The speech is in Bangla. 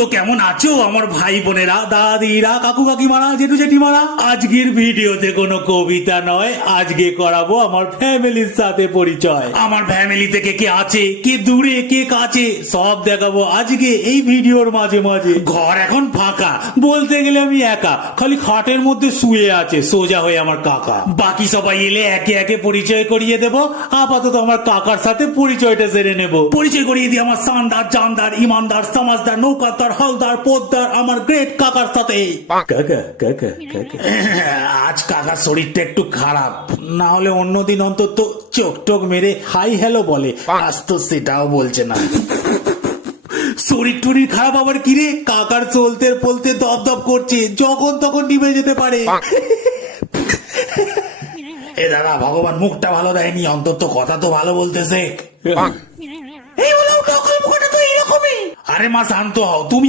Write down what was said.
তো কেমন আছো আমার ভাই বোনেরা, দাদিরা, কাকু কাকিমারা, জেঠু জেঠিমারা? আজকের ভিডিওতে কোনো কবিতা নয়, আজকে করাবো আমার ফ্যামিলির সাথে পরিচয়। আমার ফ্যামিলি থেকে কে আছে, কে দূরে, কে কাছে, সব দেখাবো আজকে এই ভিডিওর মাঝে মাঝে। ঘর এখন ফাঁকা, বলতে গেলে আমি একা, খালি খাটের মধ্যে শুয়ে আছে সোজা হয়ে আমার কাকা। বাকি সবাই এলে একে একে পরিচয় করিয়ে দেব। আপাতত আমার কাকার সাথে পরিচয়টা সেরে নেব। পরিচয় করিয়ে দিই আমার সানদার, জানদার, ইমানদার, সমাজদার, নৌকাদার, হালদার, পোদ্দার, আমার গ্রেট কাকার সাথে। কাকা কাকা কাকা আজ কাকার শরীরটা একটু খারাপ, না হলে অন্যদিন অন্তত চোখ টোক মেরে হাই হ্যালো বলে, আজ তো সেটাও বলছে না। শরীর টরীর খারাপ আবার কিরে? কাকার চলতে বলতে দপ দপ করছে, যখন তখন নিভে যেতে পারে। এ দাদা, ভগবান মুখটা ভালো দেয়নি, অন্তত কথা তো ভালো বলতেছে। এই বলো, মুখটা তো এইরকমই। আরে মা শান্ত হও, তুমি